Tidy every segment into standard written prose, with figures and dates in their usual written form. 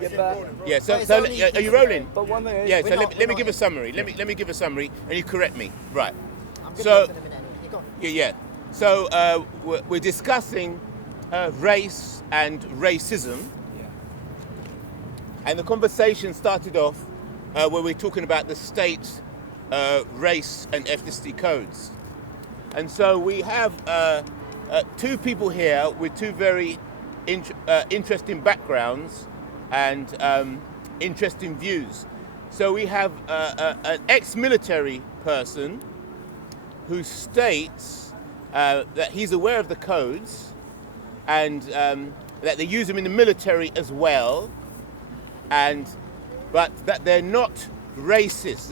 Yeah. So are you rolling? But one thing is, Yeah. So let me give a summary. Let me give a summary, and you correct me. Right. I'm good So in a minute anyway. Go on. yeah. So we're discussing race and racism. And the conversation started off where we're talking about the state race and ethnicity codes. And so we have two people here with two very interesting backgrounds and interesting views. So we have an ex-military person who states that he's aware of the codes and that they use them in the military as well, but that they're not racist.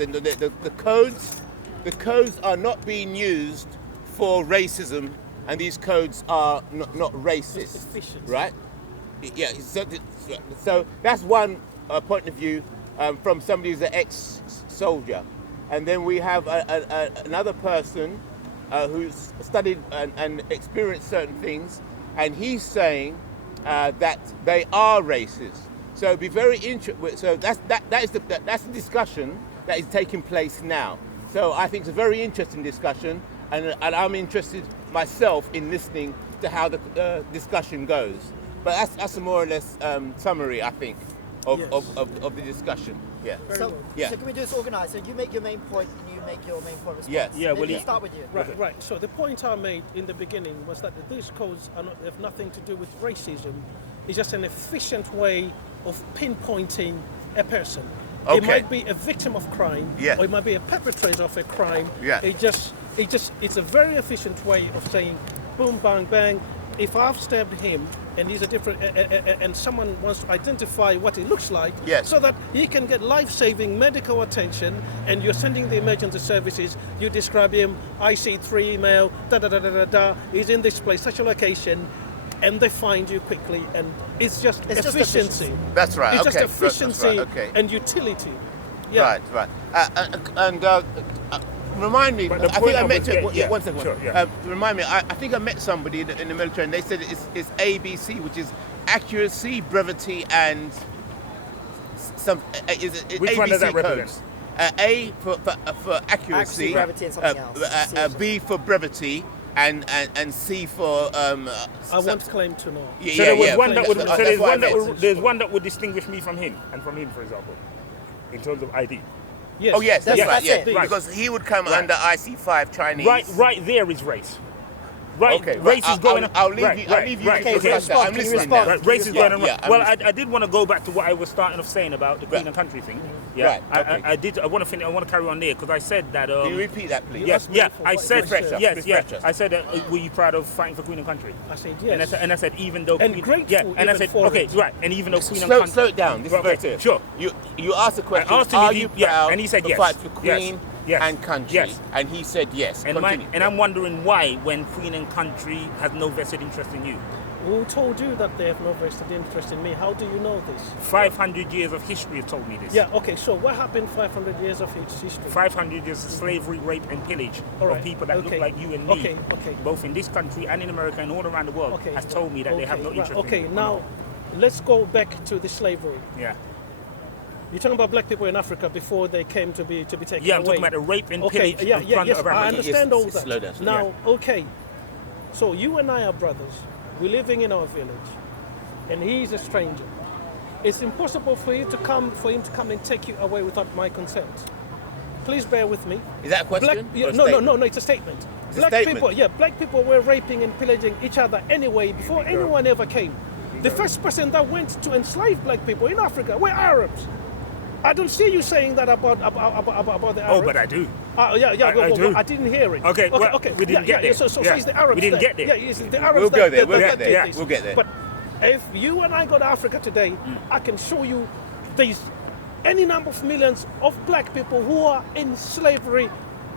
The codes are not being used for racism, and these codes are not racist, right? Yeah. So that's one point of view from somebody who's an ex-soldier, and then we have another person who's studied and experienced certain things, and he's saying that they are racist. So it'd be very interesting. So that's the discussion that is taking place now. So I think it's a very interesting discussion, and I'm interested myself in listening to how the discussion goes. But that's a more or less summary, I think, of the discussion. Yeah. So can we just organise? So you make your main point, and you make your main point response. Yes. Yeah. Maybe start with you. Right. So the point I made in the beginning was that these codes have nothing to do with racism. It's just an efficient way of pinpointing a person. Okay. It might be a victim of crime, or it might be a perpetrator of a crime. Yeah. It's a very efficient way of saying, boom, bang, bang. If I've stabbed him and he's a different, and someone wants to identify what he looks like, so that he can get life-saving medical attention, and you're sending the emergency services, you describe him, IC3 male, he's in this place, such a location, and they find you quickly, and it's just efficiency. That's right. It's okay. just efficiency and utility. Yeah. Right. And remind me. I think I met. One second. Sure, remind me. I think I met somebody in the military, and they said it's ABC, which is accuracy, brevity, and some. Which ABC one does that represent? Codes. A for accuracy. Brevity, and something else. B for brevity. And C for I won't claim to know. So there's one that would distinguish me from him, and from him, for example, in terms of ID. Yes. Oh yes, that's right. it. Yeah, because he would come under IC5 Chinese. Right there is race. Right, okay, race is going on. I'll leave you to discuss that. I'm listening now. Right, race is going on. Yeah, well, I did want to go back to what I was starting off saying about the Queen and Country thing. Yeah, right. Okay. I did. I want to finish. I want to carry on there because I said that. Can you repeat that, please? Yes. Yeah. I said. Refresh us. I said that. Were you proud of fighting for Queen and Country? I said yes. And I said even though. And Queen, grateful. and I said okay, right. And even though Queen and Country. Slow it down. This is very clear. Sure. You asked the question. Are you proud to fight for Queen and Country? Yes. And he said yes. And I'm wondering why, when Queen and Country has no vested interest in you. Who told you that they have no vested interest in me? How do you know this? 500 years of history have told me this. Yeah, okay, so what happened 500 years of history? 500 years of slavery, rape and pillage of people that look like you and me, both in this country and in America and all around the world, has told me that they have no interest in Okay, you. now let's go back to the slavery. Yeah. You're talking about black people in Africa before they came to be taken away. Yeah, I'm talking about the rape and pillage yes, of Africa. I understand all that. Slow down. Now, okay, so you and I are brothers. We're living in our village, and he's a stranger. It's impossible for him to come and take you away without my consent. Please bear with me. Is that a question? No, it's a statement. It's a statement. Black people were raping and pillaging each other anyway before anyone ever came. The first person that went to enslave black people in Africa were Arabs. I don't see you saying that about the Arabs. Oh, but I do. I do. I didn't hear it. Okay. We didn't get there. So it's the Arabs. We didn't get there. Yeah, it's the Arabs. We'll go there. We'll get there. But if you and I go to Africa today, I can show you there's any number of millions of black people who are in slavery,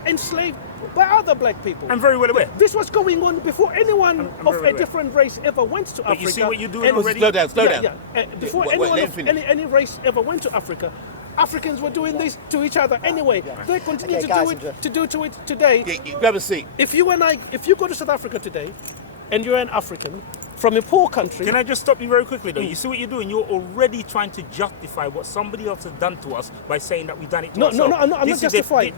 enslaved by other black people. I'm very well aware. This was going on before anyone of a different race ever went to Africa. But you see what you're doing already? Slow down. Yeah. Before anyone of any race ever went to Africa, Africans were doing this to each other anyway. They continue to do to it today. Grab a seat. If you go to South Africa today, and you're an African, from a poor country. Can I just stop you very quickly though? You see what you're doing? You're already trying to justify what somebody else has done to us by saying that we've done it to ourselves. No, I'm not justifying.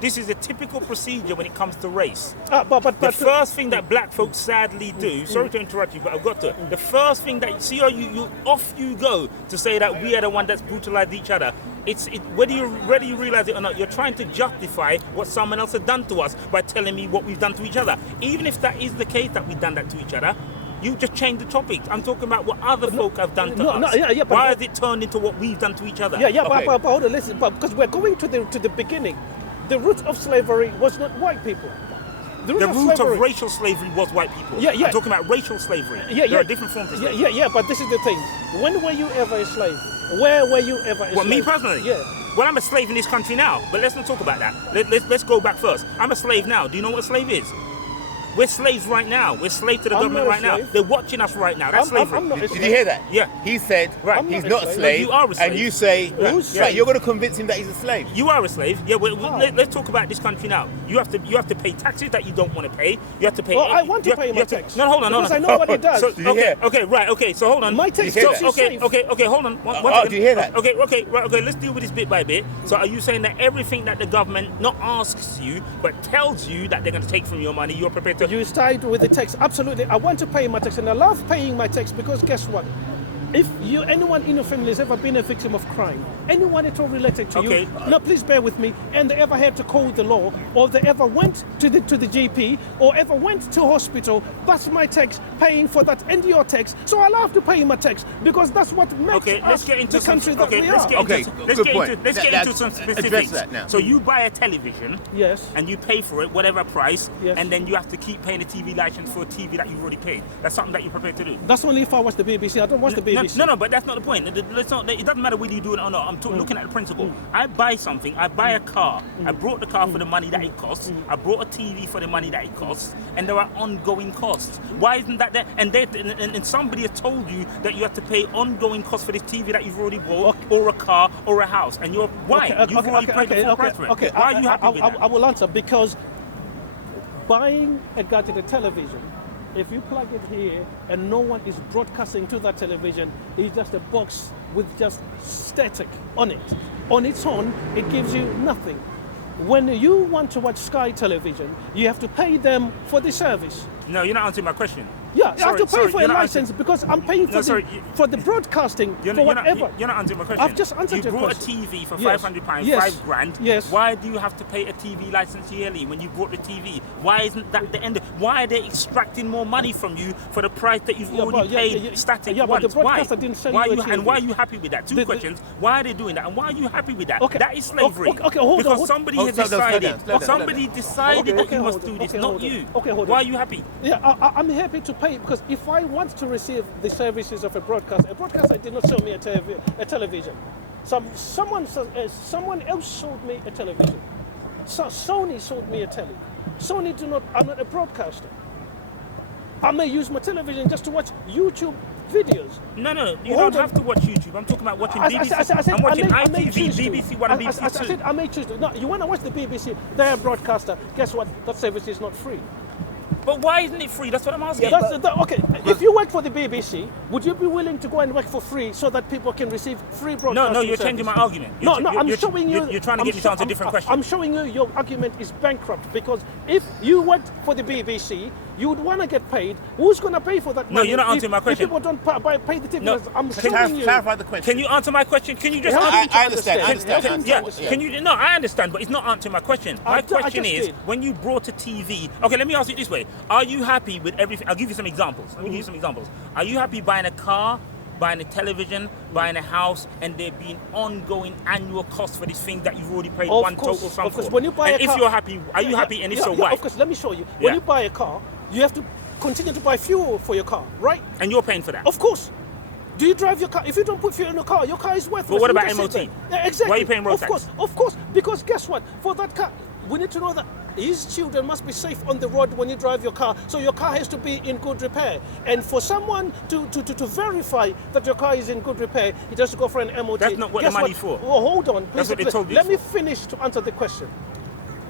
This is a typical procedure when it comes to race. But the first thing that black folks sadly do, sorry to interrupt you, but I've got to. The first thing that, see how you off you go to say that we are the one that's brutalized each other. Whether you realize it or not, you're trying to justify what someone else has done to us by telling me what we've done to each other. Even if that is the case that we've done that to each other, you just changed the topic. I'm talking about what other folk have done to us. Why has it turned into what we've done to each other? But hold on, listen. But because we're going to the beginning, the root of slavery was not white people. The root of racial slavery was white people. I'm talking about racial slavery. There are different forms of slavery. But this is the thing. When were you ever a slave? Where were you ever a slave? What, me personally? Yeah. Well, I'm a slave in this country now, but let's not talk about that. Let's go back first. I'm a slave now. Do you know what a slave is? We're slaves right now. We're slaves to the government right now. They're watching us right now. That's slavery. Did you hear that? Yeah. He said he's not a slave. You are a slave. And you say, you're going to convince him that he's a slave. You are a slave. Yeah. Let's talk about this country now. You have to pay taxes that you don't want to pay. You have to pay. Well, I want to pay my tax. No, hold on. Because I know what it does. Okay. So hold on. My tax. Okay. Hold on. Do you hear that? Okay. Let's deal with this bit by bit. So are you saying that everything that the government not asks you but tells you that they're going to take from your money, you're prepared to? You started with the tax. Absolutely. I want to pay my tax, and I love paying my tax because guess what? If anyone in your family has ever been a victim of crime, anyone at all related to you, now please bear with me, and they ever had to call the law, or they ever went to the GP, or ever went to hospital, that's my tax, paying for that, and your tax. So I love to pay my tax because that's what makes us the country that we are. Let's get into some specifics. That now. So you buy a television, yes, and you pay for it, whatever price, yes, and then you have to keep paying a TV license for a TV that you've already paid. That's something that you're prepared to do. That's only if I watch the BBC. I don't watch the BBC. No, but that's not the point. It doesn't matter whether you do it or not. I'm looking at the principle. I buy something. I buy a car. I brought the car for the money that it costs. I brought a TV for the money that it costs. And there are ongoing costs. Why isn't that there? And somebody has told you that you have to pay ongoing costs for this TV that you've already bought, or a car, or a house. And why? You've already paid the full price for it. Why are you happy with that? I will answer because buying a gadget, a television, if you plug it here and no one is broadcasting to that television, it's just a box with just static on it. On its own, it gives you nothing. When you want to watch Sky Television, you have to pay them for the service. No, you're not answering my question. Yeah, you have to pay for a license because I'm paying for the broadcasting for whatever. You're not answering my question. I've just answered your question. You brought a TV for £500, £5,000. Yes. Why do you have to pay a TV license yearly when you bought the TV? Why isn't that the end? Why are they extracting more money from you for the price that you've already paid static once? But the broadcaster didn't sell you a TV. And why are you happy with that? Two questions. Why are they doing that? And why are you happy with that? Okay. That is slavery. Hold on. Somebody has decided. Somebody decided that you must do this, not you. Why are you happy? Yeah, I'm happy to pay because if I want to receive the services of a broadcaster did not sell me a television. Someone else sold me a television. So Sony sold me a telly. I'm not a broadcaster. I may use my television just to watch YouTube videos. No, you don't have to watch YouTube. I'm talking about watching BBC. I'm watching ITV, BBC One, and BBC Two. I said I may choose to. No, you want to watch the BBC, they're a broadcaster. Guess what? That service is not free. But why isn't it free? That's what I'm asking. Okay, if you work for the BBC, would you be willing to go and work for free so that people can receive free broadcasting No, you're changing my argument. I'm showing you... You're trying to get me to answer a different question. I'm showing you your argument is bankrupt because if you worked for the BBC, you would want to get paid. Who's going to pay for that money? No, you're not answering my question. If people don't pay the tickets, no. I'm showing you... Clarify the question. Can you answer my question? Can you just... I understand. No, I understand, but it's not answering my question. My question is, when you brought a TV... Okay, let me ask you this way. Are you happy with everything? I'll give you some examples. Are you happy buying a car, buying a television, buying a house, and there being ongoing annual costs for this thing that you've already paid total sum for? When you buy a car, if you're happy, are you happy? And if so, why? Of course, let me show you. When you buy a car, you have to continue to buy fuel for your car, right? And you're paying for that? Of course. Do you drive your car? If you don't put fuel in your car is worthless. But what about MOT? Yeah, exactly. Why are you paying road tax? Of course. Because guess what? For that car, we need to know that his children must be safe on the road when you drive your car. So your car has to be in good repair. And for someone to verify that your car is in good repair, it has to go for an MOT. That's not what the money's for. Oh, hold on. Please, That's what they told you. Let me finish to answer the question.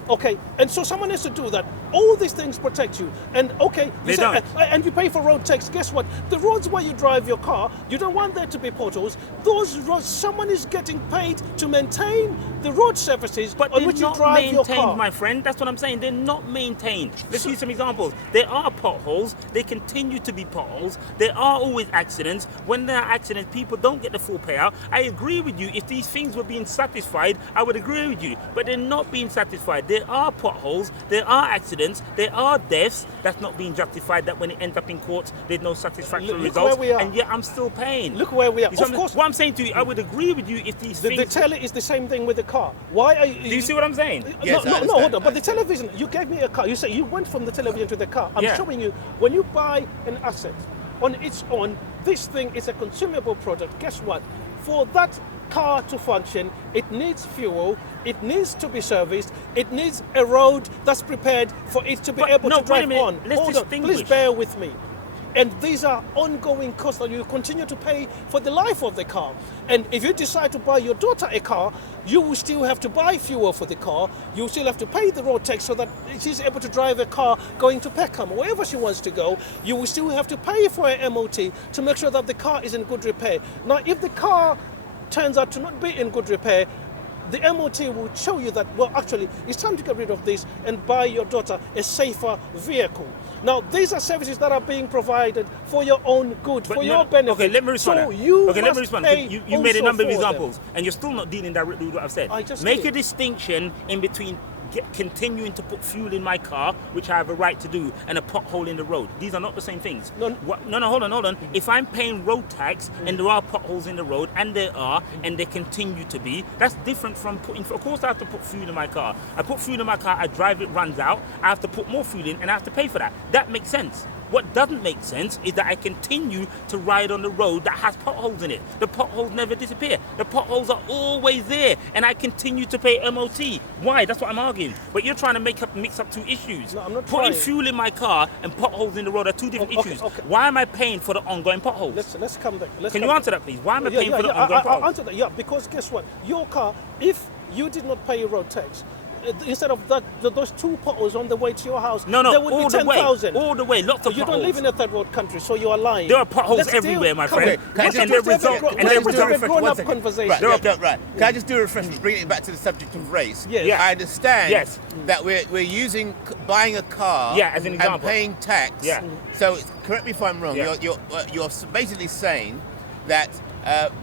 Okay, and so someone has to do that. All these things protect you. And okay, They don't. and you pay for road tax. Guess what? The roads where you drive your car, you don't want there to be potholes. Those roads, someone is getting paid to maintain the road surfaces But on they're which you not drive your maintained, car. my friend. That's what I'm saying. They're not maintained. Let's use some examples. There are potholes. They continue to be potholes. There are always accidents. When there are accidents, people don't get the full payout. I agree with you. If these things were being satisfied, I would agree with you. But they're not being satisfied. There are potholes. There are accidents. There are deaths. That's not being justified. That when it ends up in court, there's no satisfactory Look results. where we are. And yet I'm still paying. Look where we are. You see Of course. what I'm saying to you, I would agree with you if these The things. telly is the same thing with the car. Why are you? Do you see what I'm saying? Yes, I no, understand. hold on. But the television, you gave me a car. You say you went from the television to the car. I'm Yeah. showing you when you buy an asset on its own, this thing is a consumable product. Guess what? For that car to function, it needs fuel, it needs to be serviced, it needs a road that's prepared for it to be But able no, to drive wait a minute. on. Let's Hold on, distinguish. please bear with me. And these are ongoing costs that you continue to pay for the life of the car. And if you decide to buy your daughter a car, you will still have to buy fuel for the car. You will still have to pay the road tax so that she's able to drive a car going to Peckham, wherever she wants to go. You will still have to pay for an MOT to make sure that the car is in good repair. Now, if the car turns out to not be in good repair, the MOT will show you that, well, actually, it's time to get rid of this and buy your daughter a safer vehicle. Now, these are services that are being provided for your own good, But for no, your benefit. Okay, let me respond. So you okay, let me must respond. pay You made a also number of for them. examples, and you're still not dealing directly with what I've said. I just Make did. a distinction in between continuing to put fuel in my car, which I have a right to do, and a pothole in the road. These are not the same things. No. No, hold on. If I'm paying road tax and there are potholes in the road, and there are, and they continue to be, that's different from putting. Of course, I have to put fuel in my car. I put fuel in my car, I drive it, runs out. I have to put more fuel in, and I have to pay for that. That makes sense. What doesn't make sense is that I continue to ride on the road that has potholes in it. The potholes never disappear. The potholes are always there, and I continue to pay MOT. Why? That's what I'm arguing. But you're trying to mix up two issues. No, I'm not Putting trying. fuel in my car and potholes in the road are two different Okay, issues. okay. Why am I paying for the ongoing potholes? Let's come back. Can you answer that, please? Why am I paying for the ongoing I'll potholes? answer that. Yeah, because guess what? Your car, if you did not pay your road tax, instead of that, those two potholes on the way to your house, No, there would all be the way. 10,000. All the way. Lots of You potholes. don't live in a third world country, so you are lying. There are potholes Let's everywhere, deal- my come friend. on. Can I Let's just And do they're a refresh? result- Can I and just they're do a result- refresh? grown-up One second. conversation. Right, There are- right. Can I just do a refresh? Bring it back to the subject of race. Yes. Yeah. I understand Yes. that we're using buying a car Yeah, as an and example. paying tax. Yeah. So correct me if I'm wrong. Yeah. You're basically saying that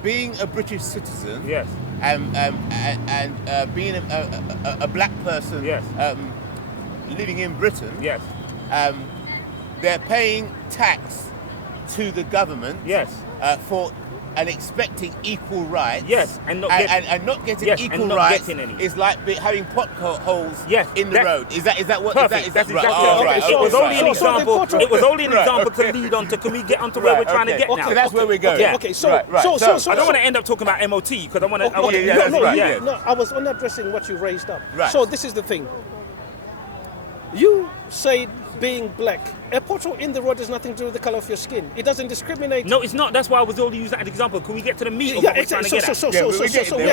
being a British citizen. Yes. And being a black person. Yes. Living in Britain. Yes. They're paying tax to the government. Yes. For and expecting equal rights. Yes, and not getting Yes, equal and not rights getting any. is like having potholes Yes, in the road. Is that what? Perfect. Is that That's right? exactly Oh, it. right. It was Okay, only an right. example. So the It was only an Right, example okay. to lead on to. Can we get onto where we're trying to get now? So that's where we're going. Yeah. Okay, so Right. I don't so- want to end up talking about MOT because I want to. Okay, yeah, that's right, yeah. No, I was only addressing what you raised up. Right. So this is the thing. You say being black, a pothole in the road has nothing to do with the color of your skin. It doesn't discriminate. No, it's not. That's why I was only using that as an example. Can we get to the meat of Yeah, what we're trying to exactly. get at? Yeah,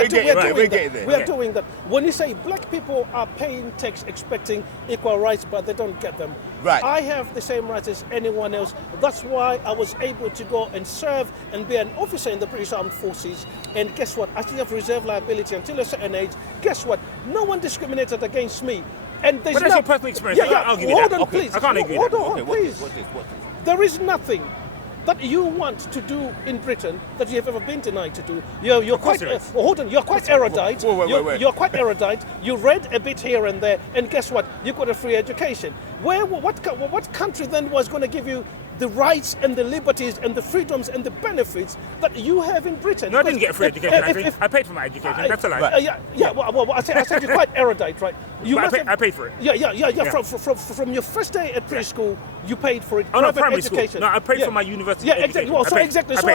we're getting there, we're getting there. We are doing that. When you say black people are paying tax expecting equal rights, but they don't get them. Right. I have the same rights as anyone else. That's why I was able to go and serve and be an officer in the British Armed Forces. And guess what? I still have reserve liability until a certain age. Guess what? No one discriminated against me. And there's But that's no- your personal experience. I can't argue with Hold that. on, Okay, please. I can't agree with Hold that. on, Okay, please. watch this. There is nothing that you want to do in Britain that you have ever been denied to do. You're course quite. there is. Hold on. You're quite erudite. Wait. You're quite erudite. You read a bit here and there, and guess what? You got a free education. What country then was going to give you the rights and the liberties and the freedoms and the benefits that you have in Britain? No, I didn't get a free Because education. I paid for my education. That's a lie. Yeah. Well, I said you're quite erudite, right? You But must I paid for it. Yeah. Yeah. From your first day at preschool, you paid for it. Oh, no, Private primary school. education. No, I paid Yeah. for my university Yeah, education. exactly. Well, I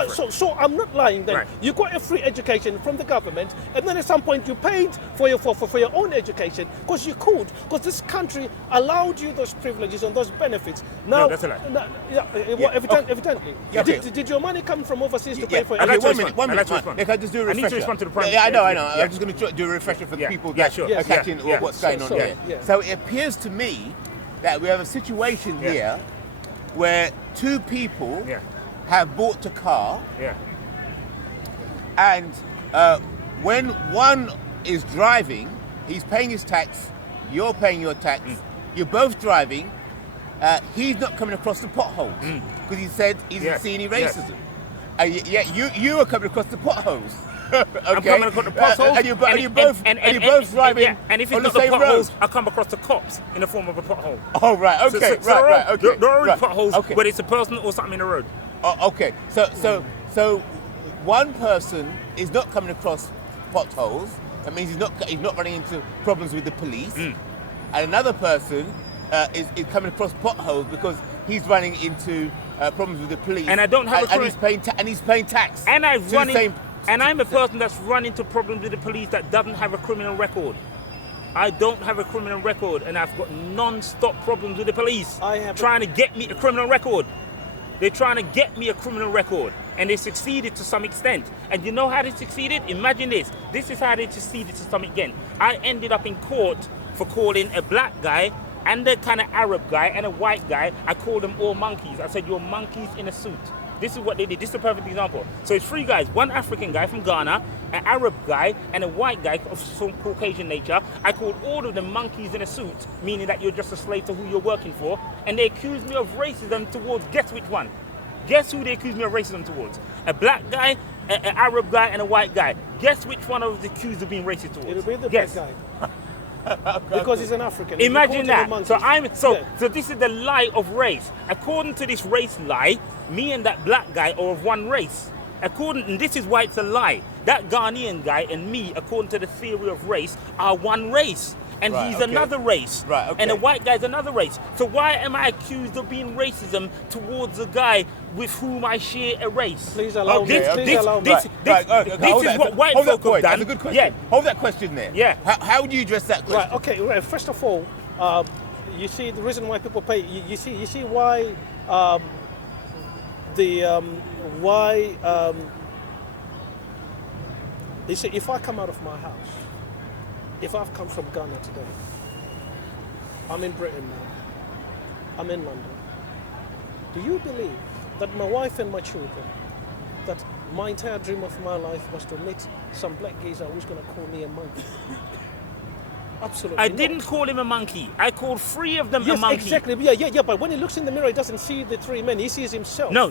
paid for it. So I'm not lying then. Right. You got a free education from the government, and then at some point you paid for your own education because you could, because this country allowed you those privileges and those benefits. Now, that's a lie. Evidently. Yeah, okay. Did your money come from overseas to pay Yeah. for I'd like to Okay, respond. one I'd minute. like to respond. Can I just do a I refresher? need to respond to the Prime Yeah, I know. Minister. I'm just going to do a refresher for the Yeah. people Yeah, that sure. are catching Yeah. what's going going on here. Yeah. So it appears to me that we have a situation here where two people have bought a car, and when one is driving, he's paying his tax, you're paying your tax, you're both driving, he's not coming across the potholes because he said he didn't see any racism. Yet you are coming across the potholes. Okay. I'm coming across the potholes, and you're both driving and if it's on not the the same potholes, road. I come across the cops in the form of a pothole. Oh right, okay, right, okay. There are right. potholes, Okay. whether it's a person or something in the road. Okay, so one person is not coming across potholes. That means he's not running into problems with the police, and another person is coming across potholes because he's running into problems with the police. And I don't have and he's paying tax. And I'm a person that's run into problems with the police that doesn't have a criminal record. I don't have a criminal record, and I've got non-stop problems with the police trying to get me a criminal record. They're trying to get me a criminal record, and they succeeded to some extent. And you know how they succeeded? Imagine this. This is how they succeeded to some extent. I ended up in court for calling a black guy and a kind of Arab guy and a white guy. I called them all monkeys. I said, you're monkeys in a suit. This is what they did. This is a perfect example. So it's three guys, one African guy from Ghana, an Arab guy, and a white guy of some Caucasian nature. I called all of them monkeys in a suit, meaning that you're just a slave to who you're working for. And they accused me of racism towards, guess which one? Guess who they accused me of racism towards? A black guy, an Arab guy, and a white guy. Guess which one of the accused of being racist towards? It'll be the Guess. black guy. Because he's an African. Imagine that. So this is the lie of race. According to this race lie, me and that black guy are of one race. And this is why it's a lie. That Ghanaian guy and me, according to the theory of race, are one race. And he's another race. Right, okay. And the white guy's another race. So why am I accused of being racism towards a guy with whom I share a race? Please allow me. This Please allow me. this is what white folk have done. That's a good question. Yeah. Hold that question there. Yeah. How do you address that question? Right. Okay. Right. First of all, you see the reason why people pay. You see why you see, if I come out of my house, if I've come from Ghana today, I'm in Britain now, I'm in London. Do you believe that my wife and my children, that my entire dream of my life was to meet some black geezer who's going to call me a monkey? Absolutely I not. didn't call him a monkey. I called three of them Yes, a monkey. exactly. Yeah. But when he looks in the mirror, he doesn't see the three men. He sees himself. No.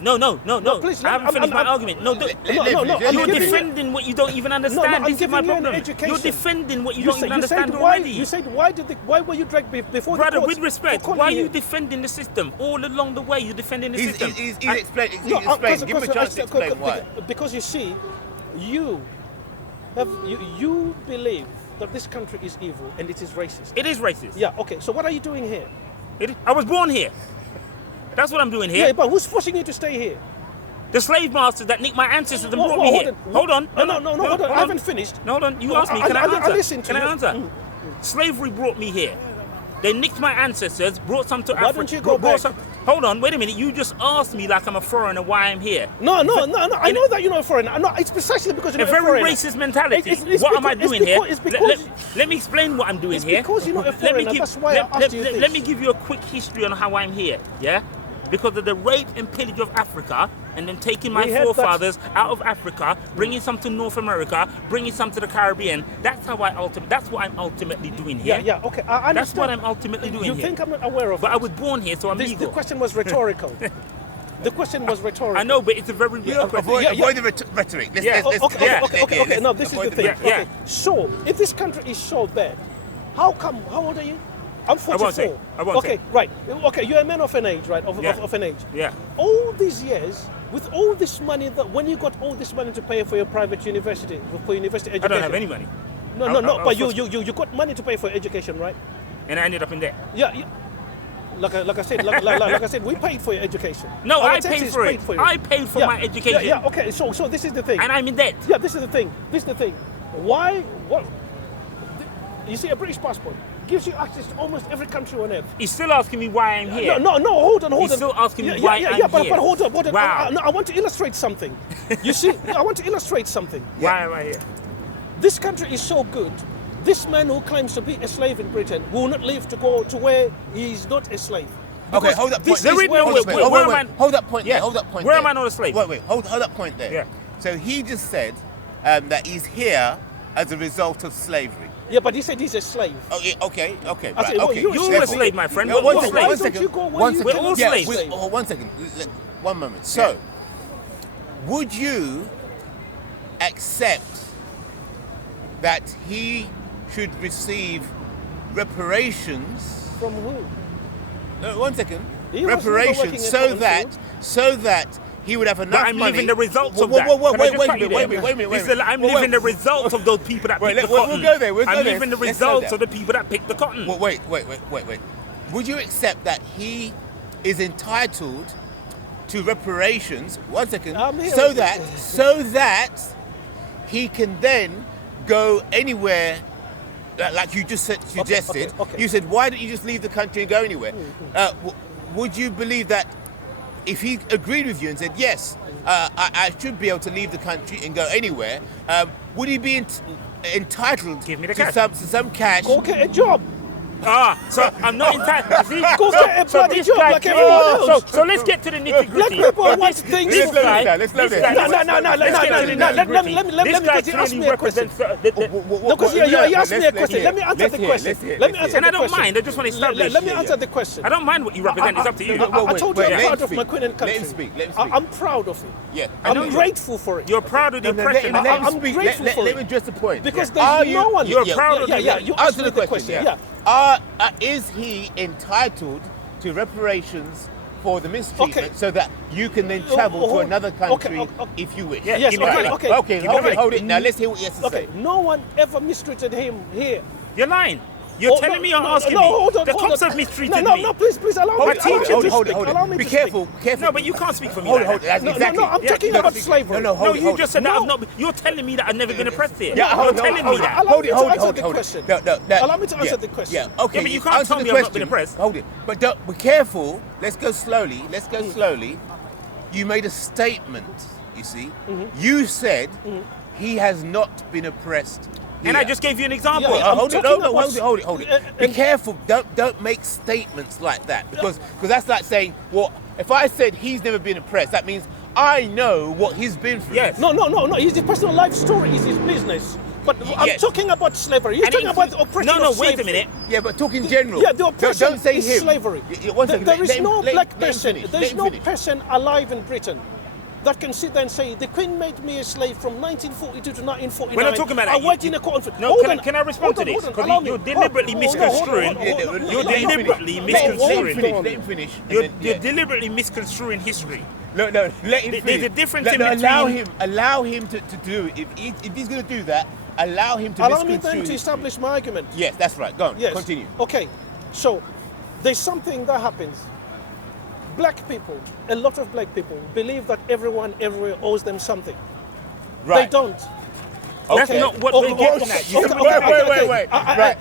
Please, I haven't finished my argument. No, you're defending what you don't even understand. I'm This is my giving you an problem. education. You're defending what you don't even understand said already. You said why were you dragged before Brother, the courts with respect, for calling why are me you here? defending the system? All along the way, you're defending the system. He's explaining. No, Give him a chance to explain why. Because you see, you believe that this country is evil and it is racist. It is racist. Yeah, okay. So what are you doing here? I was born here. That's what I'm doing here. Yeah, but who's forcing you to stay here? The slave masters that nicked my ancestors and brought me here. Hold on. No, hold on. I haven't finished. No, hold on. You asked me. Can I answer? I listen to Can you. I answer? Slavery brought me here. They nicked my ancestors, brought some to Africa. Why don't you go back? Hold on, wait a minute. You just asked me like I'm a foreigner why I'm here. No. I know that you're not a foreigner. No, it's precisely because you're A not a very foreigner. racist mentality. It's What am I doing here? because Let me explain what I'm doing it's here. because you're not a foreigner. That's why I asked you this. Let me give you a quick history on how I'm here. Yeah, because of the rape and pillage of Africa, and then taking my forefathers out of Africa, bringing some to North America, bringing some to the Caribbean. That's how That's what I'm ultimately doing here. Yeah. Okay, I understand. That's what I'm ultimately doing here. You think I'm not aware of But it? I was born here, so I'm legal. The question was rhetorical. The question was rhetorical. I know, but it's a very real question. Avoid the rhetoric. Okay. No, this is the thing. Yeah. Okay. So, if this country is so bad, how come? How old are you? I'm 44. I won't say. Right. Okay, you're a man of an age, right? Of an age. Yeah. All these years, with all this money, when you got all this money to pay for your private university, for university education. I don't have any money. No. But you got money to pay for education, right? And I ended up in debt. Yeah. Like I said, we paid for your education. No, Our I paid taxes for it. you. I paid for my education. Yeah. Okay. So this is the thing. And I'm in debt. Yeah, this is the thing. Why? What? You see, a British passport gives you access to almost every country on earth. He's still asking me why I'm here. No, hold on. He's still asking me why I'm here. But hold on. Wow. I want to illustrate something. You see, I want to illustrate something. Why am I here? This country is so good this man who claims to be a slave in Britain will not live to go to where he is not a slave. Okay, hold that point. Hold that point there. Hold that point Where there. am I not a slave? Wait. Hold that point there. Yeah. So he just said that he's here as a result of slavery. Yeah, but he said he's a slave. Okay. I said, Right, well, okay. You're a slave, my friend. Yeah, We're all slaves. Why don't you go where you We're all can- slaves. One second. One moment. So, would you accept that he should receive reparations? From who? No, 1 second. He was never working Reparations in so that he would have enough But I'm money. living the results of that. Can I just cut you there? Wait a minute. Listen, I'm living the results of those people that pick the we'll cotton. go there, we'll go I'm there. living the Let's go results there. of the people that pick the cotton. Wait. Would you accept that he is entitled to reparations? 1 second. I'm here. So that he can then go anywhere. Like you just suggested. Okay. You said, why don't you just leave the country and go anywhere? Would you believe that if he agreed with you and said, yes, I should be able to leave the country and go anywhere, would he be entitled Give me the to cash. some cash? Go get a job. So I'm not entitled. See, Go get a bloody this job guy like came- everyone else. So let's get to the nitty gritty. Black people want things. Let's love this. No, let me because you asked me a question. Because you asked me a question. Let me answer the question. Let me answer And I the don't question. mind. I just want to establish. Let me answer the question. I don't mind what you represent. It's up to you. I told you I'm proud of my queen and country. Let him speak. I'm proud of it. Yeah. I'm grateful for it. You're proud of the oppression. I'm grateful for Let it. me address the point. Because Are there's no one. You're proud of the- You asked Answer me the the question. question. Is he entitled to reparations for the mistreatment so that you can then travel to another country if you wish? Yeah, Yes, give me the mic. okay. Hold it. Now let's hear what he has to say. Okay, no one ever mistreated him here. You're lying. You're telling me, you're asking me. Hold on, The hold cops on. have mistreated No, me. please allow me. My teacher Allow me to Hold speak. it. Allow me Be to careful. No, but you can't speak for me. Hold like it. that. That's exactly. No, I'm talking about slavery. No, you just said that I've not. You're telling me that I've never been oppressed here. Yeah, You're telling me that. Allow me to answer hold the it. question. No. Allow me to answer the question. Yeah, okay. Yeah, but you can't answer tell the me I've not question. been oppressed. Hold it. But be careful. Let's go slowly. You made a statement, you see. You said he has not been oppressed. And I here. just gave you an example. Yeah, Hold it. Be and- careful. Don't make statements like that because that's like saying, well, if I said he's never been oppressed, that means I know what he's been through. Yes. No. His personal life story is his business. But I'm Yes. talking about slavery. You're And talking it about the includes- oppression No, of wait a slavery. minute. Yeah, but talking general. Yeah, the oppression don't say is him. slavery. One second, There is let him- no let- black let him person. finish, There let is him no finish. person alive in Britain that can sit there and say the Queen made me a slave from 1942 to 1949. We're not talking about that. I worked in a cotton. No, Hold can on. I respond to Hold on, this? hold on. Because Allow me. you're deliberately Hold on, misconstruing. hold on. You're deliberately Let him misconstruing. finish. Let him finish. and You're then- deliberately misconstruing history. No, let him There's finish. a difference in Allow between- him to do it. If he's going to do that, allow him to Allow me misconstrue then to history. establish my argument. Yes, that's right. Go on. Yes. Continue. Okay. So there's something that happens. Black people, a lot of black people, believe that everyone everywhere owes them something. Right. They don't. That's Okay. not what Okay, we're getting at. You okay, can- Wait. Right.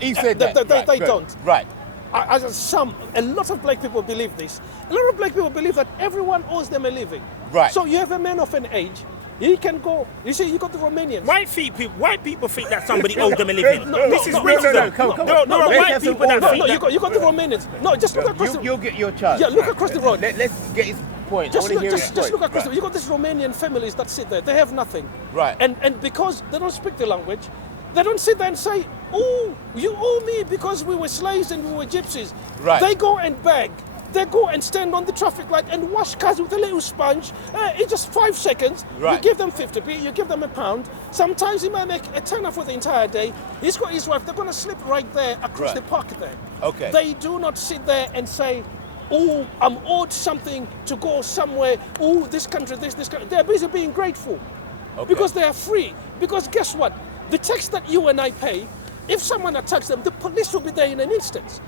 He said that. They Right, don't. Right. A lot of black people believe this. A lot of black people believe that everyone owes them a living. Right. So you have a man of an age, he can go. You see, you got the Romanians. White people think that somebody owed them a living. This is No, racism. come on. There are Let's white have some people that order. think No, that. you got the Romanians. No, just look across the. You'll get your chance. Yeah, look across the road. Let's get his point. Just I look, wanna hear his just look point. across. You got these Romanian families that sit there. They have nothing. Right. And because they don't speak the language, they don't sit there and say, "Oh, you owe me because we were slaves and we were gypsies." Right. They go and beg. They go and stand on the traffic light and wash cars with a little sponge. In just 5 seconds, Right. you give them 50p, you give them £1. Sometimes he might make a tenner for the entire day. He's got his wife. They're going to sleep right there across Right. the park there. Okay. They do not sit there and say, "Oh, I'm owed something to go somewhere. Oh, this country, this country." They're busy being grateful because they are free. Because guess what? The tax that you and I pay, if someone attacks them, the police will be there in an instant.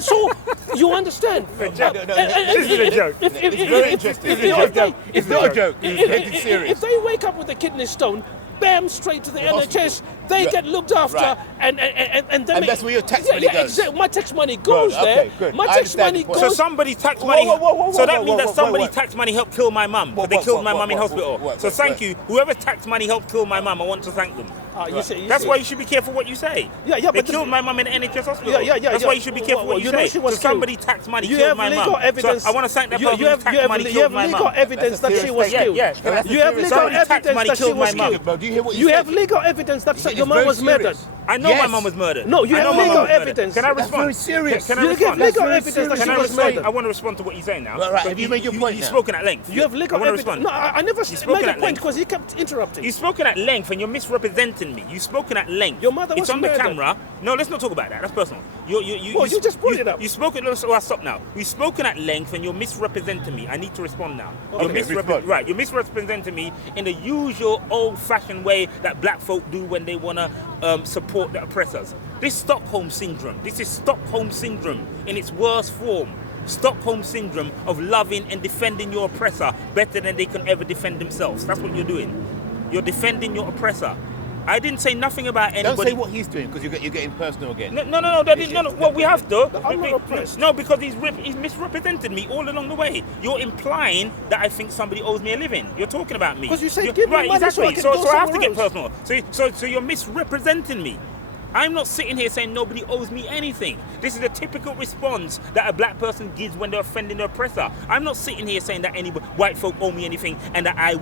So you understand? This is a joke. It's very interesting. It's not a joke. It's If serious. they wake up with a kidney stone, bam, straight to the NHS, They get looked after, Right. and that's where your tax money goes. Exactly. My tax money goes Okay, there. good. My I tax understand money the point. So goes. somebody's tax money. whoa, So that whoa, means that whoa, somebody's whoa. tax money helped kill my mum. Whoa, They whoa, killed whoa, my whoa, mum in whoa, hospital. whoa, So whoa, thank whoa. you. Whoever's tax money helped kill my mum, I want to thank them. You see, That's why you should be careful what you say. Yeah, They but killed my mum in the NHS hospital. That's why you should be careful what you know say. she was So somebody tax money You killed have my legal mum. evidence. So I want to thank that person you whose have, tax you have, money you killed have my legal mum. evidence that she was Yeah, killed. yeah. You have legal Somebody tax evidence money that she killed was my mum. killed. Bro, do you hear what You said? have legal evidence that It's your mum very was murdered. serious. I know Yes. my mum was murdered. No, you I know have my mum legal was murdered. evidence. Can I That's respond? very serious. Can I You respond? give legal very evidence that serious. she Can I was respond? murdered. I want to respond to what you're saying now. Right, But have you made your point You've now? spoken at length. You have legal I want to evidence. respond. No, I never spoken made a at point length. because he kept interrupting. You've spoken at length and you're misrepresenting me. You've spoken at length. Your mother It's was on the murdered. camera. No, let's not talk about that. That's personal. Well, you just brought it up. You've spoken. So I'll stop now. You've spoken at length and you're misrepresenting me. I need to respond now. Okay, respond. Right. You're misrepresenting me in the usual old-fashioned way that black folk do when they want to support the oppressors. This Stockholm syndrome. This is Stockholm syndrome in its worst form. Stockholm syndrome of loving and defending your oppressor better than they can ever defend themselves. That's what you're doing. You're defending your oppressor. I didn't say nothing about anybody. Don't say what he's doing because you're getting personal again. No. Well, we have to. I'm not oppressed. No, because he's misrepresented me all along the way. You're implying that I think somebody owes me a living. You're talking about me. Because you said, give me right, money so I exactly. can go So I have to somewhere get personal. So you're misrepresenting me. I'm not sitting here saying nobody owes me anything. This is a typical response that a black person gives when they're offending their oppressor. I'm not sitting here saying that any white folk owe me anything and that I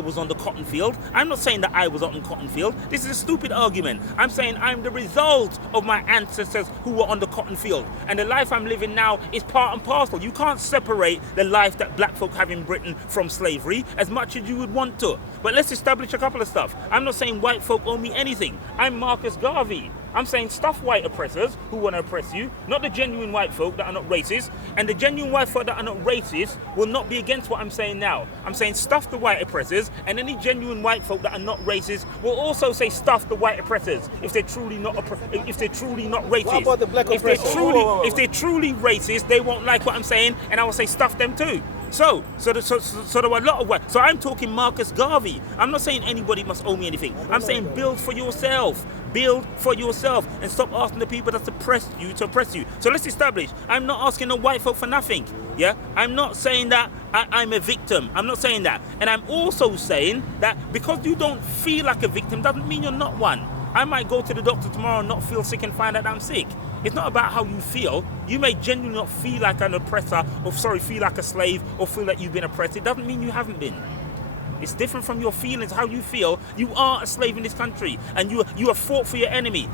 was on the cotton field. I'm not saying that I was on the cotton field. This is a stupid argument. I'm saying I'm the result of my ancestors who were on the cotton field. And the life I'm living now is part and parcel. You can't separate the life that black folk have in Britain from slavery as much as you would want to. But let's establish a couple of stuff. I'm not saying white folk owe me anything. I'm Marcus Garvey. I'm saying stuff white oppressors who want to oppress you, not the genuine white folk that are not racist. And the genuine white folk that are not racist will not be against what I'm saying now. I'm saying stuff the white oppressors, and any genuine white folk that are not racist will also say stuff the white oppressors if they're truly not if they're truly not racist. What about the black if they're oppressors? truly if they're truly racist, they won't like what I'm saying, and I will say stuff them too. So there are a lot of white. So I'm talking Marcus Garvey. I'm not saying anybody must owe me anything. I'm saying build for yourself. Build for yourself and stop asking the people that oppress you to oppress you. So let's establish, I'm not asking the white folk for nothing. Yeah, I'm not saying that I'm a victim. I'm not saying that. And I'm also saying that because you don't feel like a victim doesn't mean you're not one. I might go to the doctor tomorrow and not feel sick and find out that I'm sick. It's not about how you feel. You may genuinely not feel like an oppressor, feel like a slave, or feel that you've been oppressed. It doesn't mean you haven't been. It's different from your feelings, how you feel. You are a slave in this country, and you have fought for your enemy.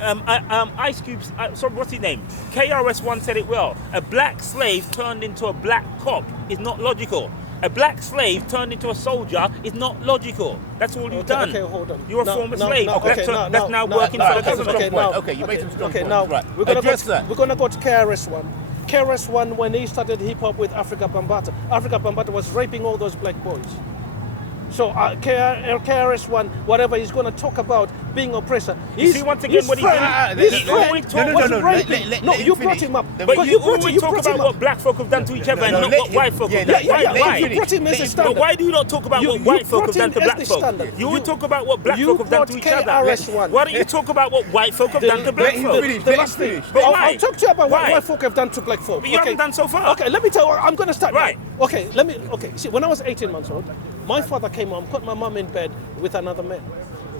Ice Cube's, what's his name? KRS-One said it well. A black slave turned into a black cop is not logical. A black slave turned into a soldier is not logical. That's all you've done. Okay, hold on. You're a former slave. That's now working for the government. Okay, you made some strong points. Now Right. we're gonna Address that. We're gonna go to KRS-One. KRS-One, when he started hip hop with Africa Bambaataa was raping all those black boys. So KRS-One, whatever he's going to talk about being oppressor, see once again what he did? His friend was raping. No, you brought him up. But you always talk about what black folk have done to each other and not what white folk have done. Why? You brought him as a standard. But why do you not talk about what white folk have done to black folk? You would talk about what black folk have done to each other. Why don't you talk about what white folk have done to black folk? The last thing. I'll talk to you about what white folk have done to black folk. But you haven't done so far. Okay, let me tell you. I'm going to start. Right. Okay, see, when I was 18 months old, my father came home, put my mum in bed with another man,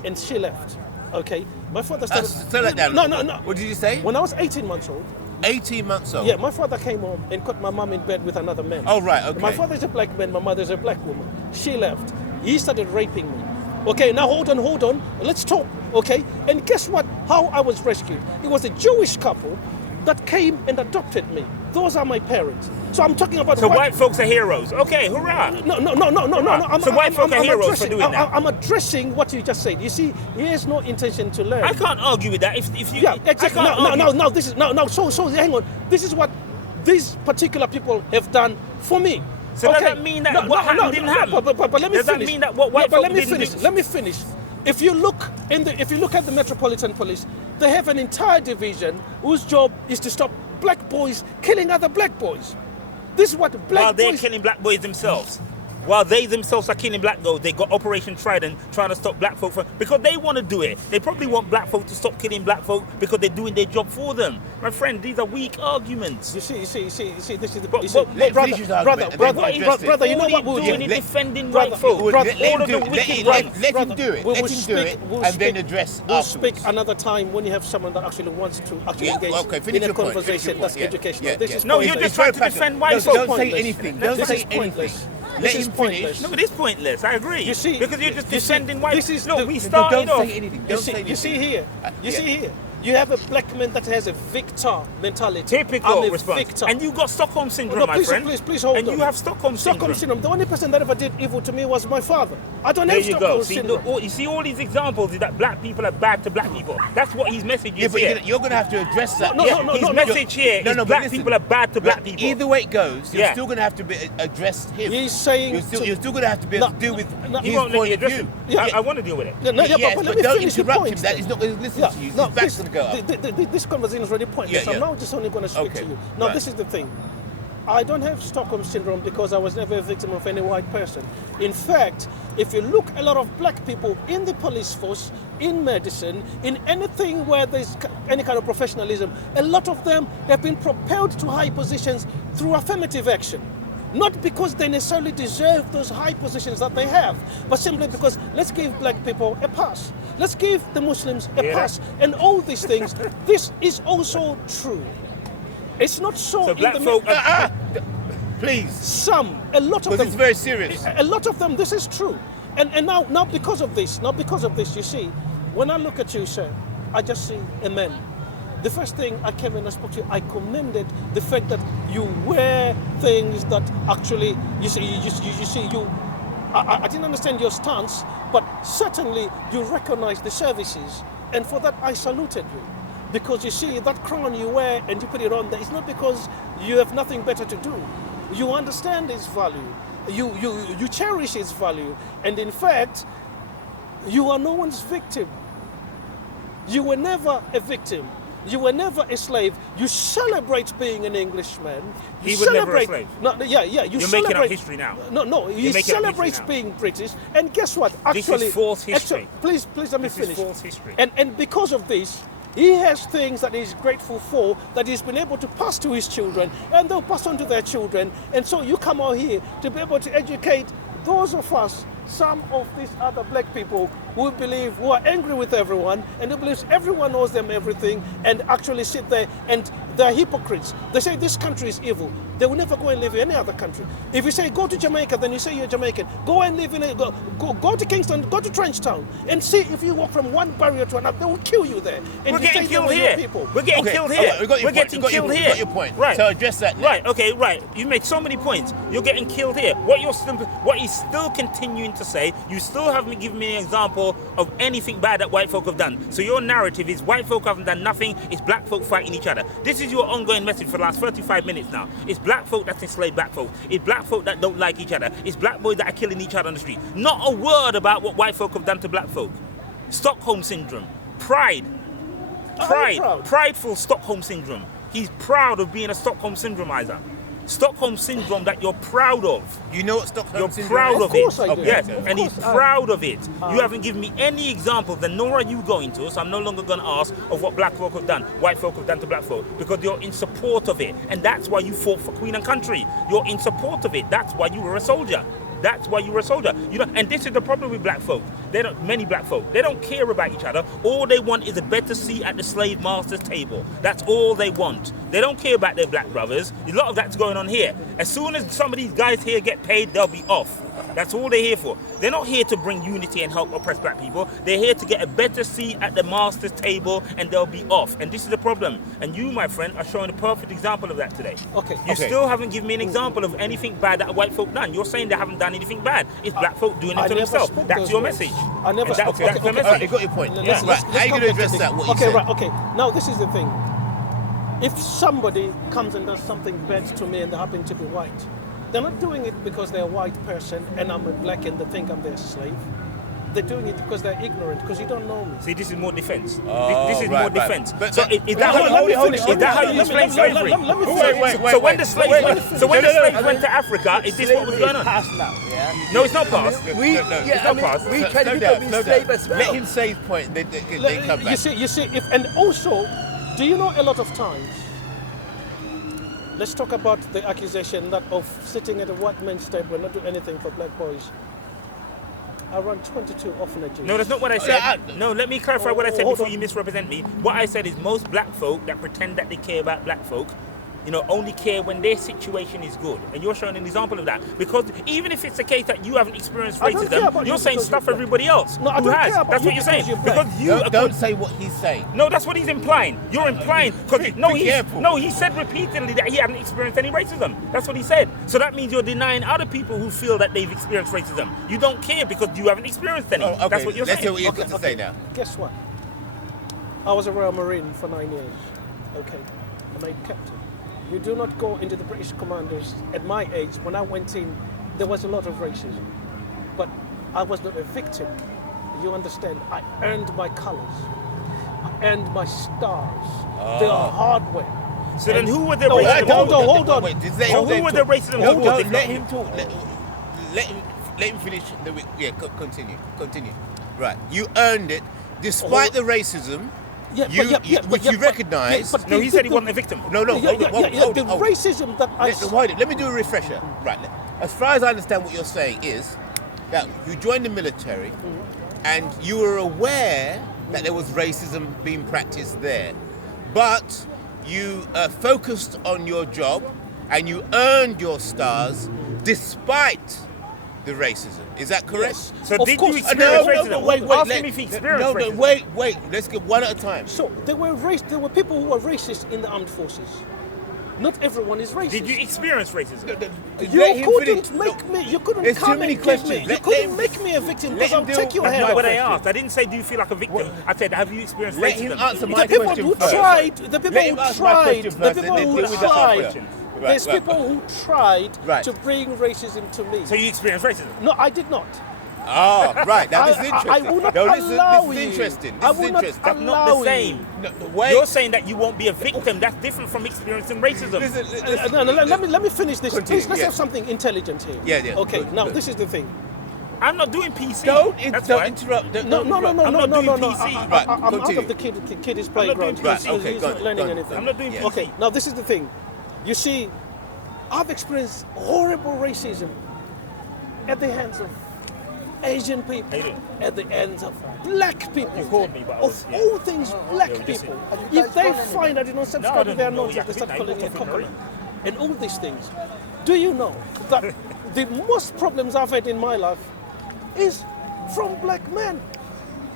and she left. Okay, my father started. Slow that down. No. What did you say? When I was 18 months old. 18 months old? Yeah, my father came home and put my mum in bed with another man. Oh, right, okay. My father's a black man, my mother's a black woman. She left. He started raping me. Okay, now hold on. Let's talk, okay? And guess what? How I was rescued. It was a Jewish couple that came and adopted me. Those are my parents. So I'm talking about. So white folks are heroes. Okay, hurrah. No. So white folk are heroes for doing that. I'm addressing what you just said. You see, he has no intention to learn. I can't argue with that. If you, yeah, exactly. So hang on. This is what these particular people have done for me. So does that mean that what happened didn't happen? But let me finish. Does that mean that what white folk didn't do? Let me finish. If you look at the Metropolitan Police, they have an entire division whose job is to stop black boys killing other black boys. This is what black While they're boys. killing black boys themselves. while they themselves are killing black girls, they got Operation Trident trying to stop black folk from, because they want to do it. They probably want black folk to stop killing black folk because they're doing their job for them. My friend, these are weak arguments. You see, this is the brother, you know what we'll doing do? is defending white folk. All of the wicked ones. Let him do it. Let him do it, and then address We'll afterwards. speak another time when you have someone that actually wants to actually engage finish in a your point, conversation that's educational. This is No, you're pointless. just trying to defend white folk. Don't say anything. Don't This say is pointless. anything. Let This him is finish. pointless. No, it is pointless. I agree. You see, because you're just you see, defending white. this is No, the- we Don't started off. Don't say anything. Don't say anything. You see here. You see here. You have a black man that has a victor mentality. Typical I'm a response. victor. And you got Stockholm syndrome, No, my please, friend. please hold and on. you have Stockholm syndrome. The only person that ever did evil to me was my father. I don't There have you Stockholm go. See, syndrome. you see all these examples is that black people are bad to black people. That's what his message Yeah, is but here. you're going to have to address that. His message here is but black listen, people are bad to black people. Either way it goes, you're Yeah. still going to have to address him. He's saying You're still going to have to be able to deal with He his won't let me point of address view. it. I want to deal with it. But let me don't finish the interrupt point. him. That he's not going to listen to you. His back's going to go up. This conversation is really pointless. Yeah, yeah. I'm now just only going to speak Okay, to you. Now, right. this is the thing. I don't have Stockholm syndrome because I was never a victim of any white person. In fact, if you look a lot of black people in the police force, in medicine, in anything where there's any kind of professionalism, a lot of them have been propelled to high positions through affirmative action. Not because they necessarily deserve those high positions that they have, but simply because let's give black people a pass. Let's give the Muslims a pass. And all these things, this is also true. It's not so in black the folk Please. a lot of Because them. it's very serious. A lot of them, this is true. And now because of this, you see, when I look at you, sir, I just see a man. The first thing I came and I spoke to you, I commended the fact that you wear things that actually, I didn't understand your stance, but certainly you recognize the services. And for that, I saluted you. Because you see, that crown you wear and you put it on there, it's not because you have nothing better to do. You understand its value. You cherish its value. And in fact, you are no one's victim. You were never a victim. You were never a slave. You celebrate being an Englishman. He was never a slave. No, yeah. You You're celebrate. making up history now. No. He You're making up celebrates history now. being British. And guess what? Actually, This is false history. Please let me This finish. is false history. And because of this, he has things that he's grateful for that he's been able to pass to his children, and they'll pass on to their children. And so you come out here to be able to educate those of us, some of these other black people who are angry with everyone and who believe everyone knows them everything, and actually sit there and they're hypocrites. They say this country is evil. They will never go and live in any other country. If you say go to Jamaica, then you say you're Jamaican. Go and live in go to Kingston, go to Trenchtown, and see if you walk from one barrier to another, they will kill you there. And We're you getting say killed they were your here. people. We're getting killed here. We got your We're point. getting We killed got here. your point. Right. So address that now. Right. Okay. Right. You made so many points. You're getting killed here. What he's still continuing to say, you still haven't given me an example of anything bad that white folk have done. So your narrative is white folk haven't done nothing. It's black folk fighting each other. This is your ongoing message for the last 35 minutes now. It's black folk that enslave black folk. It's black folk that don't like each other. It's black boys that are killing each other on the street. Not a word about what white folk have done to black folk. Stockholm syndrome. Pride. Prideful Stockholm syndrome. He's proud of being a Stockholm syndromizer. Stockholm syndrome that you're proud of. You know what Stockholm You're syndrome proud is? of course it. I do. Yes, Of and he's course proud of it. You haven't given me any examples, and nor are you going to, so I'm no longer going to ask of what black folk have done, white folk have done to black folk, because you're in support of it. And that's why you fought for Queen and Country. You're in support of it. That's why you were a soldier. That's why you were a soldier. You know, and this is the problem with black folk. Many black folk, they don't care about each other. All they want is a better seat at the slave master's table. That's all they want. They don't care about their black brothers. A lot of that's going on here. As soon as some of these guys here get paid, they'll be off. That's all they're here for. They're not here to bring unity and help oppressed black people. They're here to get a better seat at the master's table, and they'll be off. And this is the problem. And you, my friend, are showing a perfect example of that today. Okay. You still haven't given me an example of anything bad that white folk done. You're saying they haven't done anything bad. It's black folk doing it to themselves. That's your message. I never And that's the message. Alright, you got your point. Let's Right, how are you going to come back address this. that, what you Okay, said? right, okay. Now this is the thing. If somebody comes and does something bad to me and they happen to be white, they're not doing it because they're a white person and I'm a black and they think I'm their slave. they're doing it because they're ignorant, because you don't know me. See, this is more defense. Oh, this is right, more right. defense. But- So is that how you explain slavery? So when the slaves went to Africa, is this what was going on? Past now, yeah. No, it's not past. We can be slave as well. Let him say his point. They come back. You see, and also, do you know a lot of times? Let's talk about the accusation that of sitting at a white man's table and not do anything for black boys. I run 22 orphanages. No, that's not what I said. No, let me clarify what I said hold before on. you misrepresent me. What I said is most black folk that pretend that they care about black folk, only care when their situation is good. And you're showing an example of that. Because even if it's the case that you haven't experienced I don't care racism, about you're you saying because stuff you're everybody else No, I who don't has. care about That's you what you're saying. because you're black. Because you Don't say what he's saying. No, that's what he's implying. You're implying because Be careful. he said repeatedly that he hadn't experienced any racism. That's what he said. So that means you're denying other people who feel that they've experienced racism. You don't care because you haven't experienced any. Oh, okay. That's what you're Let's hear saying. what you've got to say now. Guess what? I was a Royal Marine for 9 years. Okay, I made captain. You do not go into the British commandos. At my age, when I went in, there was a lot of racism. But I was not a victim. You understand? I earned my colours. I earned my stars. They are hard way. So then who were the No, racism? hold on. Wait, So who were the racism? No, who no, was it? let him talk. Let him finish. Continue. Right. You earned it, despite the racism. Which you recognise. No, he said he wasn't a victim. No. The Hold. racism that I Let me do a refresher. Right. As far as I understand, what you're saying is that you joined the military, and you were aware that there was racism being practiced there, but you focused on your job, and you earned your stars despite the racism. Is that correct? Yes. So Of did course. you experience racism? No, wait. Ask him if he experienced racism. Wait. Let's get one at a time. So there were people who were racist in the armed forces. Not everyone is racist. Did you experience racism? You couldn't There's come too many and give questions. me. You Let couldn't him- make me a victim let because him I'll deal- take your That's hair Not off. what I asked. I didn't say, do you feel like a victim? I said, have you experienced Let racism? him answer my The people question who first. tried, the people Let him who ask my tried, question the first, people and then who deal with the tried. question. There's Right. people who tried Right. to bring racism to me. So you experienced racism? No, I did not. Oh, right. Now this is interesting. I will not No, allow this is you. interesting. I This is will not interesting. That's not allow the same. No, wait. You're saying that you won't be a victim. That's different from experiencing racism. Listen, No, let me finish this. Continue, Please, let's yeah. have something intelligent here. Yeah. Okay, Good, now good. this is the thing. I'm not doing PC. Don't That's don't fine. interrupt. Don't No. I'm not doing PC. Right, I'm out continue. of the kid's not doing playground. PC. Right, okay, He's go not on, learning go on. anything. I'm not doing Yeah. PC. Okay, now this is the thing. You see, I've experienced horrible racism at the hands of Asian people, How you doing? at the hands of black people. You called me, but I of was- yeah. all things, black Yeah, listen. people. If they find I did not No, I subscribe to don't their know. nonsense, Yeah, they start I calling me a don't know. cockroach. And all these things. Do you know that the most problems I've had in my life is from black men?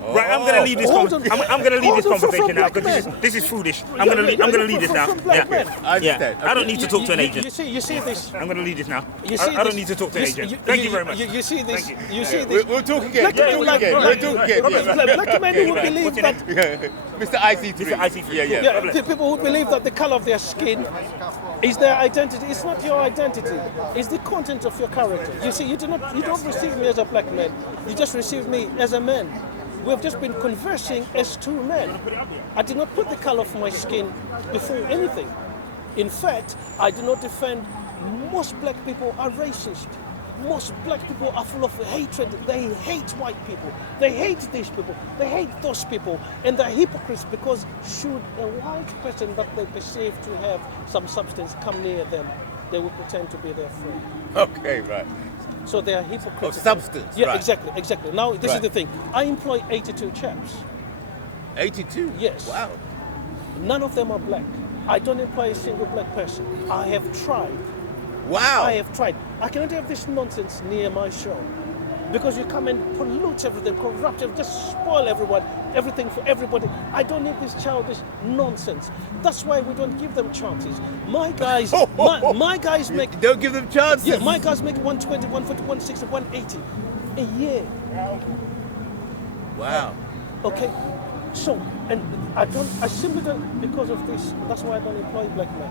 Right, I'm gonna leave this. Hold on. I'm gonna leave Hold this on, conversation now from because black this is foolish. Yeah, I'm gonna leave this now. from black men. I understand. I don't need to talk to an agent. You see this? I'm gonna leave this now. You see I don't this- need to talk to an you- agent. Thank you very much. You see this? Thank you. You see this? We'll talk again. Black men like black men who believe that Mr. IC3. Mr. IC3. Yeah. Problem. people who believe that the color of their skin is their identity. It's not your identity. It's the content of your character. You see, you don't receive me as a black man. You just receive me as a man. We've just been conversing as two men. I did not put the color of my skin before anything. In fact, I do not defend most black people are racist. Most black people are full of hatred. They hate white people. They hate these people. They hate those people. And they're hypocrites because should a white person that they perceive to have some substance come near them, they will pretend to be their friend. Okay, right. So they are hypocrites. Of substance, Yeah, right. exactly. Now, this is Right. the thing. I employ 82 chaps. 82? Yes. Wow. None of them are black. I don't employ a single black person. I have tried. Wow. I have tried. I cannot have this nonsense near my show. Because you come and pollute everything, corrupt everything, just spoil everything for everybody. I don't need this childish nonsense. That's why we don't give them chances. My guys, my guys make. Don't give them chances. Yeah, my guys make 120, 140, 160, 180 a year. Wow. Okay, so and I simply don't because of this. That's why I don't employ black men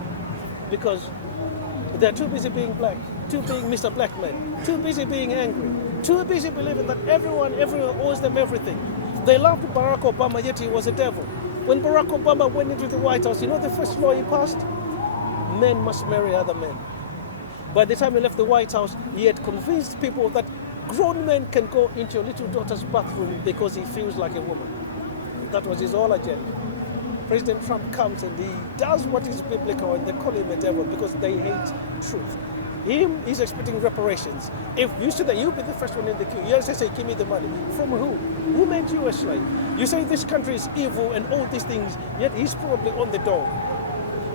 because they're too busy being black too being Mr. Black Man, too busy being angry, too busy believing that everyone owes them everything. They loved Barack Obama, yet he was a devil. When Barack Obama went into the White House, you know the first law he passed? Men must marry other men. By the time he left the White House, he had convinced people that grown men can go into your little daughter's bathroom because he feels like a woman. That was his whole agenda. President Trump comes and he does what is biblical, and they call him a devil because they hate truth. He's expecting reparations. If you say that you'll be the first one in the queue, you say, give me the money. From who? Who made you a slave? You say this country is evil and all these things, yet he's probably on the door.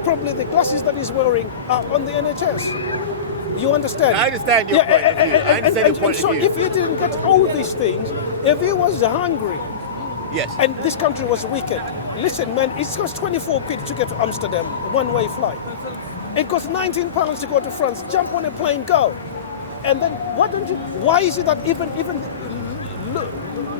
Probably the glasses that he's wearing are on the NHS. You understand? I understand your point of view. I understand your point of view. So if he didn't get all these things, if he was hungry, yes, and this country was wicked, listen, man, it costs 24 quid to get to Amsterdam, one-way flight. It costs 19 pounds to go to France. Jump on a plane, go. And then why is it that even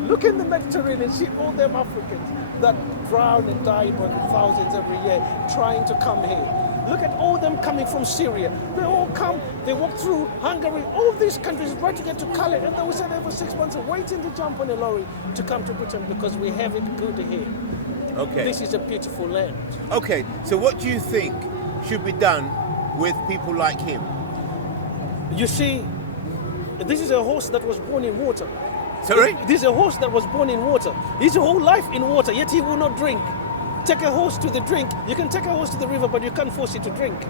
look in the Mediterranean, see all them Africans that drown and die by thousands every year trying to come here. Look at all them coming from Syria. They all come, they walk through Hungary, all these countries right to get to Calais, and they will say every 6 months waiting to jump on a lorry to come to Britain because we have it good here. Okay. This is a beautiful land. Okay, so what do you think should be done with people like him? You see, this is a horse that was born in water. Sorry? This is a horse that was born in water. His whole life in water, yet he will not drink. Take a horse to the drink. You can take a horse to the river, but you can't force it to drink.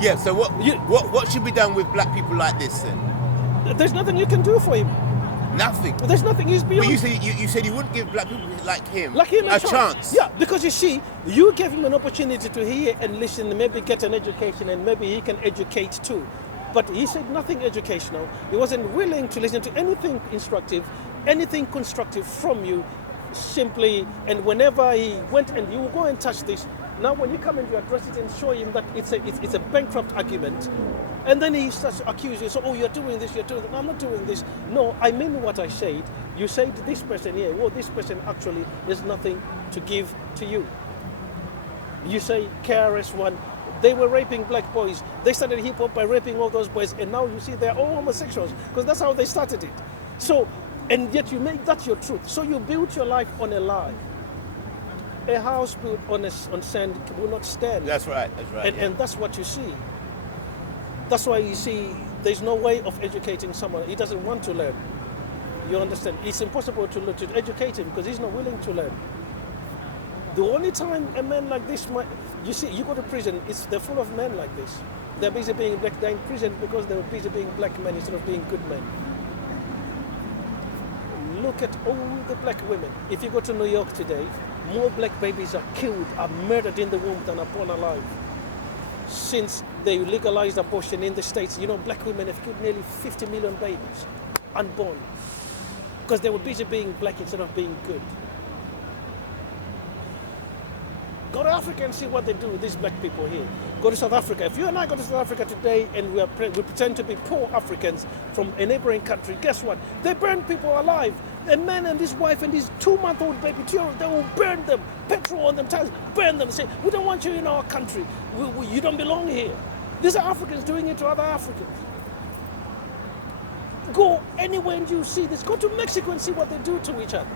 Yeah, so what should be done with black people like this then? There's nothing you can do for him. Nothing? There's nothing. He's beyond. But you said you wouldn't give black people like him a chance. Yeah, because you see, you gave him an opportunity to hear and listen and maybe get an education, and maybe he can educate too. But he said nothing educational. He wasn't willing to listen to anything instructive, anything constructive from you. Simply, and whenever he went and you will go and touch this, now when you come and you address it and show him that it's a bankrupt argument, and then he starts to accuse you, so, oh, you're doing this, you're doing that. No, I'm not doing this. No, I mean what I said. You said this person here, well, this person actually has nothing to give to you. You say KRS-One, they were raping black boys. They started hip-hop by raping all those boys, and now you see they're all homosexuals, because that's how they started it. So, and yet you make that your truth. So you build your life on a lie. A house built on sand will not stand. That's right. And that's what you see. That's why you see there's no way of educating someone. He doesn't want to learn. You understand? It's impossible to educate him because he's not willing to learn. The only time a man like this might... You see, you go to prison, they're full of men like this. They're busy being black. They're in prison because they were busy being black men instead of being good men. Look at all the black women. If you go to New York today, more black babies are killed, are murdered in the womb than are born alive. Since they legalized abortion in the States, you know, black women have killed nearly 50 million babies, unborn, because they were busy being black instead of being good. Go to Africa and see what they do with these black people here. Go to South Africa. If you and I go to South Africa today and we pretend to be poor Africans from a neighboring country, guess what? They burn people alive. A man and his wife and his 2-month-old baby, they will burn them, petrol on them, tires, burn them and say, we don't want you in our country. You don't belong here. These are Africans doing it to other Africans. Go anywhere and you see this. Go to Mexico and see what they do to each other.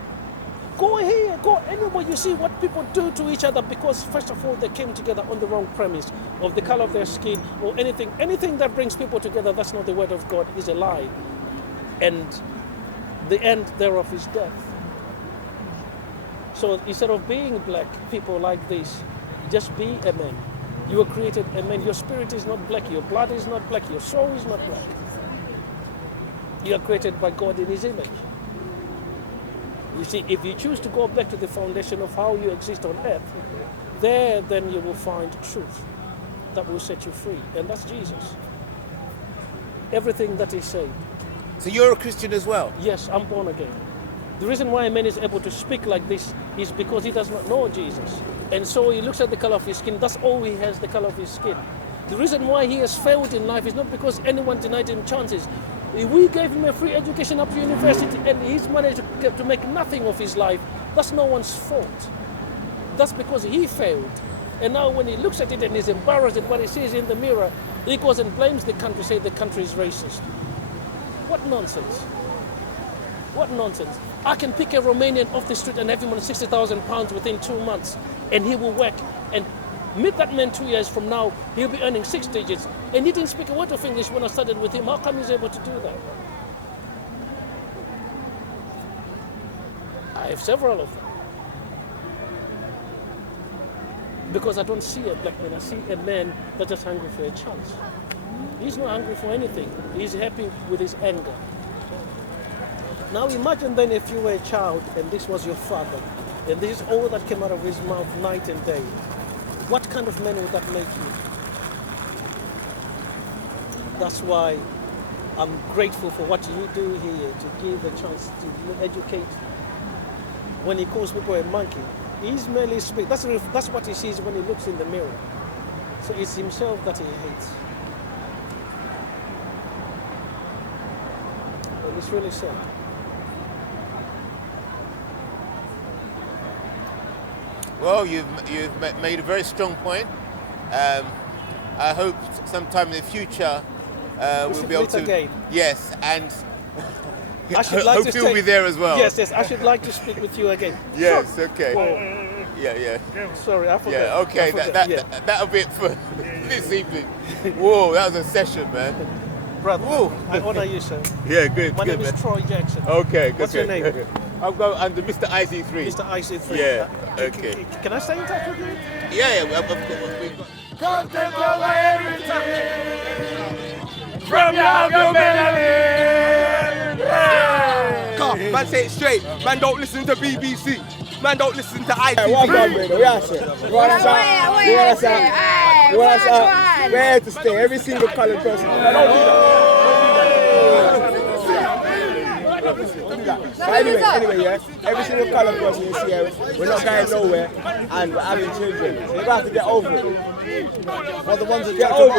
Go here, go anywhere you see what people do to each other because, first of all, they came together on the wrong premise of the color of their skin or anything. Anything that brings people together, that's not the word of God, is a lie. And the end thereof is death. So instead of being black people like this, just be a man. You were created a man. Your spirit is not black. Your blood is not black. Your soul is not black. You are created by God in His image. You see, if you choose to go back to the foundation of how you exist on earth, then you will find truth that will set you free. And that's Jesus. Everything that He said. So you're a Christian as well? Yes, I'm born again. The reason why a man is able to speak like this is because he does not know Jesus. And so he looks at the color of his skin. That's all he has, the color of his skin. The reason why he has failed in life is not because anyone denied him chances. We gave him a free education up to university and he's managed to make nothing of his life. That's no one's fault. That's because he failed. And now when he looks at it and he's embarrassed at what he sees in the mirror, he goes and blames the country, say the country is racist. What nonsense. What nonsense. I can pick a Romanian off the street and have him on £60,000 within 2 months, and he will work. And meet that man 2 years from now, he'll be earning 6 digits. And he didn't speak a word of English when I started with him. How come he's able to do that? I have several of them. Because I don't see a black man, I see a man that's just hungry for a chance. He's not hungry for anything. He's happy with his anger. Now imagine then if you were a child and this was your father, and this is all that came out of his mouth night and day. What kind of man would that make you? That's why I'm grateful for what you do here, to give a chance to educate. When he calls people a monkey, he's merely speaking. That's what he sees when he looks in the mirror. So it's himself that he hates. And it's really sad. Well, you've made a very strong point. I hope sometime in the future we'll be able to. Again. Yes, and I should like hope you'll be there as well. Yes, I should like to speak with you again. Yes, sure. okay. Oh. Yeah. Sorry, I forgot. Yeah, okay. That'll be it for this evening. Whoa, that was a session, man. Brother, whoa. I honor you, sir. Yeah, good. My good, name is man. Troy Jackson. Okay, good. What's your name? I'll go under Mr. IC3. Mr. IC3. Yeah, okay. Can I stay in touch with you? Yeah, we've got. Come take over everything from your melody. Come, man, say it straight. Man, don't listen to BBC. Man, don't listen to ITV. What about, brother? We are saying. You want us we're here to stay. Every single colored person. Anyway, yeah. Every single colored person you see here, we're not going nowhere, and we're having children. So you have to get over it. Well, the ones that get over